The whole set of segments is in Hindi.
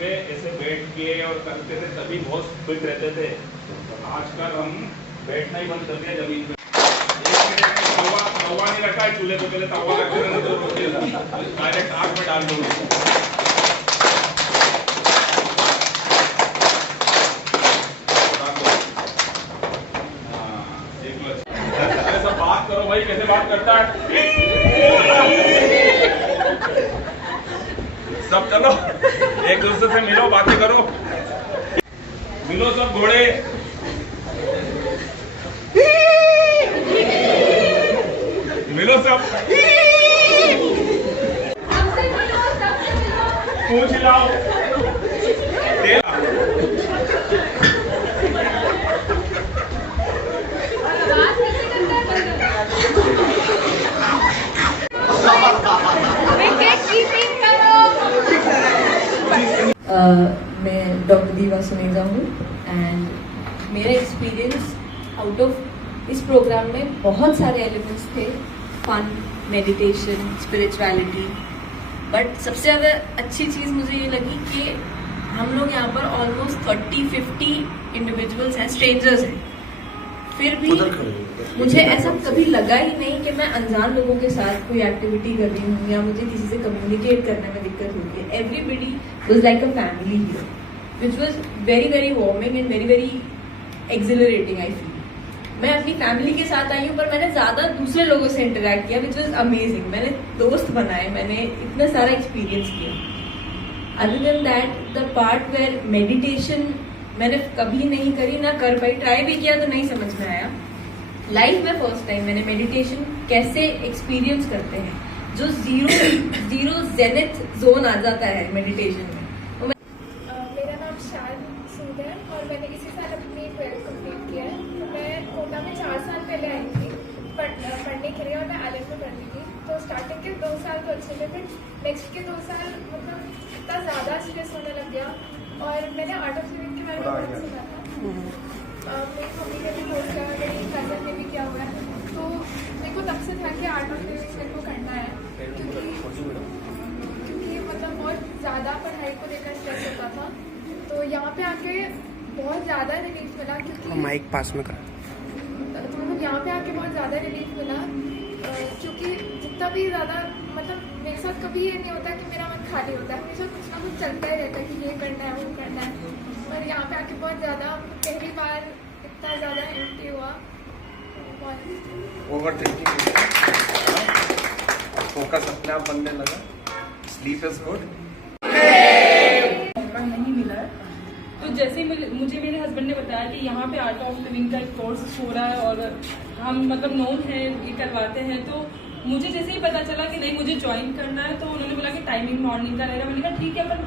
में ऐसे बैठ के और करते थे तभी बहुत फिट रहते थे। आजकल हम बैठना ही बंद कर दिया जमीन पे। तवा नहीं रखा है चूल्हे पे, पहले तवा रखते थे तो डायरेक्ट आग में डाल दो। बात करो भाई, कैसे बात करता है सब। चलो एक दूसरे से मिलो, बातें करो, मिलो सब घोड़े। मिलो सब, पूछ लाओ। मैं डॉक्टर दीवा सुनेजा हूँ एंड मेरा एक्सपीरियंस आउट ऑफ इस प्रोग्राम में बहुत सारे एलिमेंट्स थे, फन, मेडिटेशन, स्पिरिचुअलिटी, बट सबसे ज़्यादा अच्छी चीज़ मुझे ये लगी कि हम लोग यहाँ पर ऑलमोस्ट 30-50 इंडिविजुअल्स हैं, स्ट्रेंजर्स हैं, फिर भी मुझे ऐसा कभी लगा ही नहीं कि मैं अनजान लोगों के साथ कोई एक्टिविटी कर रही हूँ या मुझे किसी से कम्युनिकेट करने में दिक्कत होती है। Everybody was like a family here, which was very very warming and very very accelerating. I feel मैं अपनी फैमिली के साथ आई हूँ, पर मैंने ज़्यादा दूसरे लोगों से इंटरेक्ट किया, विच वाज अमेजिंग। मैंने दोस्त बनाए, मैंने इतना सारा एक्सपीरियंस किया। Other than that, the part where meditation मैंने कभी नहीं करी, ना कर पाई, ट्राई भी किया तो नहीं समझ में आया। लाइफ में फर्स्ट टाइम मैंने मेडिटेशन कैसे एक्सपीरियंस करते हैं, जो जीरो जेनिथ जोन आ जाता है मेडिटेशन में। तो मेरा नाम शान सूद है और मैंने इसी साल अपनी 12th कंप्लीट किया है। तो मैं कोटा में 4 साल पहले आई थी पढ़ने के लिए और मैं आलिम में पढ़ती थी। तो स्टार्टिंग के 2 साल तो अच्छे थे, फिर नेक्स्ट के 2 साल मतलब इतना ज़्यादा स्ट्रेस होने लग गया। और मैंने आर्ट ऑफ लिविंग के बारे में बहुत सुना था, मेरी मम्मी ने भी कोर्स किया, मेरी कज़न ने भी किया हुआ है। तो मेरे को तब से था कि आर्ट ऑफ लिविंग मेरे को करना है, क्योंकि मतलब बहुत ज़्यादा पढ़ाई को लेकर स्ट्रेस होता था। तो यहाँ पे आके बहुत ज़्यादा रिलीफ मिला, क्योंकि माइक पास में कर। तो मतलब यहाँ पे आके बहुत ज़्यादा रिलीफ मिला, क्योंकि जितना भी ज़्यादा मतलब मेरे साथ कभी ये नहीं होता कि मेरा मन खाली होता है, हमेशा कुछ ना कुछ चलता ही रहता है कि ये करना है वो करना है। और यहाँ पे आके बहुत ज़्यादा पहली बार इतना ज़्यादा एम्प्टी हुआ। ओवरथिंकिंग, फोकस अपने आप बनने लगा, स्लीप इज गुड। नहीं मिला है, तो जैसे ही मुझे मेरे हस्बैंड ने बताया कि यहाँ पे आर्ट ऑफ लिविंग का एक कोर्स हो रहा है और हम मतलब नोन है ये करवाते हैं, तो मुझे जैसे ही पता चला कि नहीं मुझे ज्वाइन करना है, तो उन्होंने बोला कि टाइमिंग मॉर्निंग का रहेगा। मैंने कहा ठीक है अपन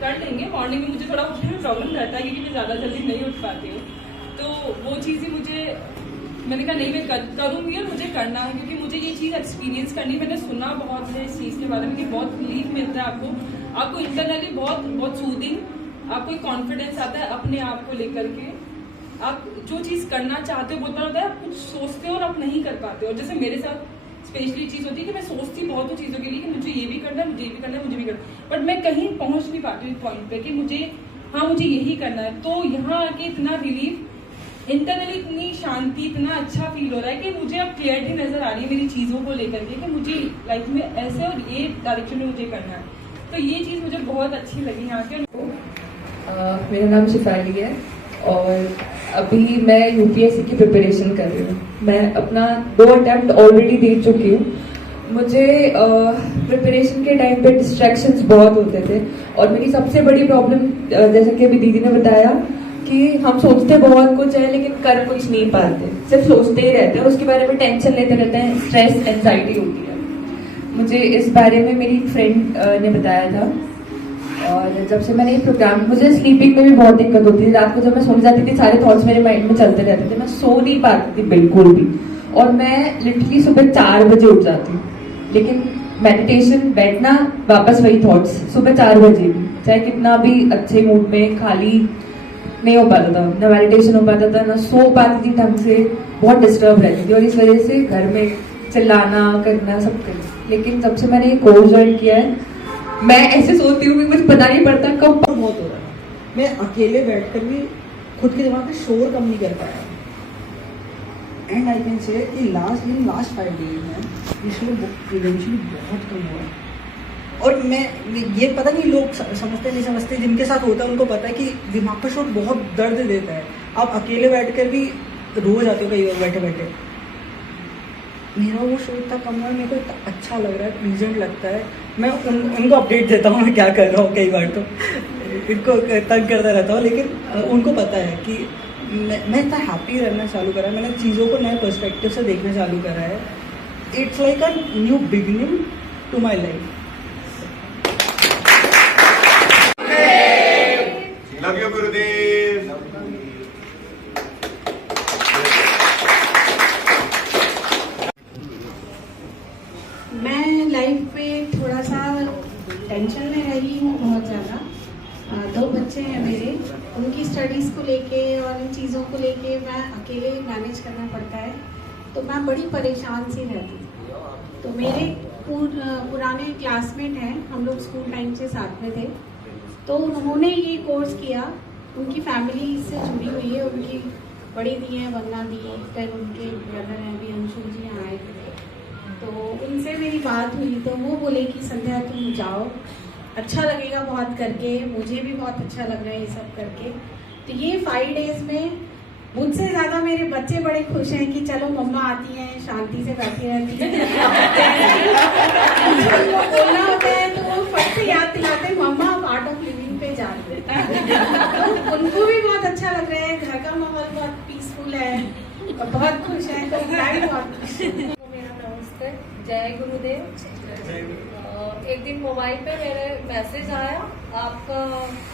कर लेंगे। मॉर्निंग में मुझे थोड़ा उठने में प्रॉब्लम रहता है क्योंकि मैं ज़्यादा जल्दी नहीं उठ पाती हूँ, तो वो चीज़ ही मैंने कहा नहीं मैं करूँगी और मुझे करना है, क्योंकि मुझे ये चीज़ एक्सपीरियंस करनी। मैंने सुना बहुत है इस चीज़ के बारे में कि बहुत रिलीफ मिलता है आपको इंटरनली बहुत सूदिंग, आपको एक कॉन्फिडेंस आता है अपने आप को लेकर के। आप जो चीज़ करना चाहते हो बहुत बार होता है आप कुछ सोचते हो और आप नहीं कर पाते हो। जैसे मेरे साथ स्पेशली चीज़ होती है कि मैं सोचती बहुत हूँ चीज़ों के लिए कि मुझे ये भी करना है, मुझे ये भी करना है, मुझे भी करना है, बट मैं कहीं पहुँच नहीं पाती हूँ पॉइंट पे कि मुझे यही करना है। तो यहाँ आके इतना रिलीफ, इंटरनली इतनी शांति, इतना अच्छा फील हो रहा है कि मुझे अब क्लियरिटी नजर आ रही है मेरी चीज़ों को लेकर के कि मुझे लाइफ में ऐसे और ये डायरेक्शन में मुझे करना है। तो ये चीज़ मुझे बहुत अच्छी लगी यहाँ के। मेरा नाम शिफाली है और अभी मैं यूपीएससी की प्रिपरेशन कर रही हूँ। मैं अपना 2 अटेम्प्ट ऑलरेडी दे चुकी हूँ। मुझे प्रिपरेशन के टाइम पे डिस्ट्रैक्शंस बहुत होते थे और मेरी सबसे बड़ी प्रॉब्लम, जैसा कि अभी दीदी ने बताया, कि हम सोचते बहुत कुछ है लेकिन कर कुछ नहीं पाते, सिर्फ सोचते ही रहते हैं, उसके बारे में टेंशन लेते रहते हैं, स्ट्रेस एंजाइटी होती है। मुझे इस बारे में मेरी फ्रेंड ने बताया था और जब से मैंने ये प्रोग्राम, मुझे स्लीपिंग में भी बहुत दिक्कत होती थी। रात को जब मैं सोने जाती थी सारे थॉट्स मेरे माइंड में चलते रहते थे, मैं सो नहीं पाती थी बिल्कुल भी, और मैं लिटरली सुबह 4 बजे उठ जाती हूँ। लेकिन मेडिटेशन, बैठना, वापस वही थॉट्स सुबह 4 बजे भी, चाहे कितना भी अच्छे मूड में, खाली नहीं हो पाता था, ना मेडिटेशन हो पाता था, ना सो पाती थी ढंग से, बहुत डिस्टर्ब रहती थी और इस वजह से घर में चिल्लाना करना सब करना। लेकिन जब से मैंने ये कोर्स ज्वाइन किया है, मैं ऐसे सोचती हूँ कि मुझे पता नहीं पड़ता कब बहुत हो रहा था, मैं अकेले बैठकर भी खुद के दिमाग में शोर कम नहीं कर पाया। एंड आई कैन से कि लास्ट 5 डेज में ये शोर इवेंचुअली बहुत कम हुआ। और मैं ये पता नहीं लोग समझते नहीं समझते, जिनके साथ होता है उनको पता है कि दिमाग का शोर बहुत दर्द देता है। आप अकेले बैठकर भी रो जाते हो कई बार बैठे बैठे। मेरा वो शो इतना कम है, मेरे को इतना अच्छा लग रहा है, प्लीजेंट लगता है। मैं उनको अपडेट देता हूँ मैं क्या कर रहा हूँ, कई बार तो इनको तंग करता रहता हूँ, लेकिन उनको पता है कि मैं इतना हैप्पी रहना चालू करा है, मैंने चीज़ों को नए पर्सपेक्टिव से देखना चालू करा है। It's like a new beginning to my life. Love you Gurudev. मैं लाइफ में थोड़ा सा टेंशन में रही हूँ बहुत ज़्यादा। 2 बच्चे हैं मेरे, उनकी स्टडीज़ को लेके और इन चीज़ों को लेके मैं अकेले मैनेज करना पड़ता है, तो मैं बड़ी परेशान सी रहती हूँ। तो मेरे पुराने क्लासमेट हैं, हम लोग स्कूल टाइम से साथ में थे, तो उन्होंने ये कोर्स किया। उनकी फैमिली से जुड़ी हुई है, उनकी बड़ी दी है वंदना दी, फिर उनके ब्रदर हैं अभी अंशु जी यहाँ आए थे, तो उनसे मेरी बात हुई तो वो बोले कि संध्या तुम जाओ, अच्छा लगेगा बहुत करके, मुझे भी बहुत अच्छा लग रहा है ये सब करके। तो ये 5 डेज में मुझसे ज़्यादा मेरे बच्चे बड़े खुश हैं कि चलो मम्मा आती हैं, शांति से बैठी रहती हैं। बोलना होता है तो वो फट से याद दिलाते मम्मा आप आर्ट ऑफ लिविंग पे जा रहे हैं। तो उनको भी बहुत अच्छा लग रहा है, घर का माहौल बहुत पीसफुल है, बहुत खुश है, तो मैं भी बहुत खुश हूँ। मेरा नमस्ते, जय गुरुदेव। एक दिन मोबाइल पे मेरे मैसेज आया, आपका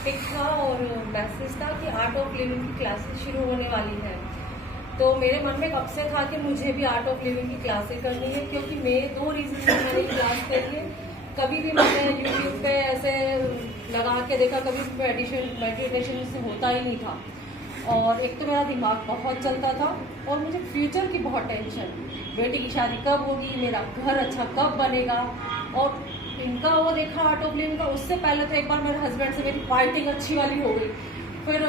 पिक था और मैसेज था कि आर्ट ऑफ लिविंग की क्लासेस शुरू होने वाली है। तो मेरे मन में कब से था कि मुझे भी आर्ट ऑफ लिविंग की क्लासेस करनी है, क्योंकि मेरे 2 रीजन से मैंने क्लास करी है। कभी भी मैंने यूट्यूब पे ऐसे लगा के देखा, कभी मेडिटेशन से होता ही नहीं था। और एक तो मेरा दिमाग बहुत चलता था और मुझे फ्यूचर की बहुत टेंशन, बेटी की शादी कब होगी, मेरा घर अच्छा कब बनेगा। और इनका वो देखा आर्ट ऑफ लिविंग का, उससे पहले तो एक बार मेरे हस्बैंड से मेरी फाइटिंग अच्छी वाली हो गई। फिर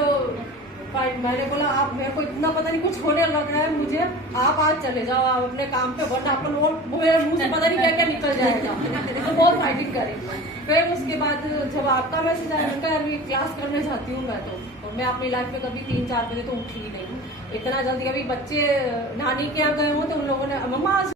मैंने बोला आप, मेरे को इतना पता नहीं कुछ होने लग रहा है मुझे, आप आज चले जाओ आप अपने काम पे, वरना अपन वो मेरे मुंह से पता नहीं क्या क्या निकल जाएगा। तो बहुत फाइटिंग करेंगे। फिर उसके बाद जब आपका मैसेज आया, उनका यार मैं क्लास करने जाती हूँ मैं तो, और मैं अपनी लाइफ में कभी 3-4 बजे तो उठी ही नहीं। इतना जल्दी, अभी बच्चे नानी के यहाँ गए हों तो उन लोगों ने मम्मा आज